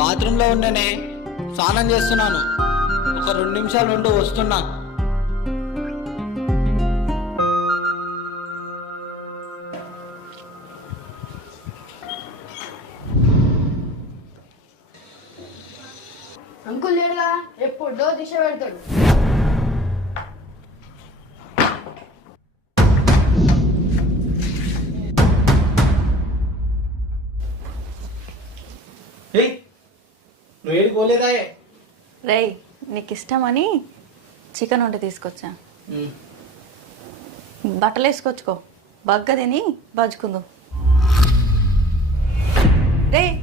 బాత్రూంలో ఉండనే స్నానం చేస్తున్నాను. ఒక రెండు నిమిషాలు ఉండు వస్తున్నా. అంకుల్ లేడుగా ఎప్పుడో దిశ పెడతాడు. ఏయ్ నువ్వు రేయ్ నీకు ఇష్టమని చికెన్ వండి తీసుకొచ్చా. బట్టలు వేసుకొచ్చుకో బగ్గ తిని బజ్జుకుందాం. రే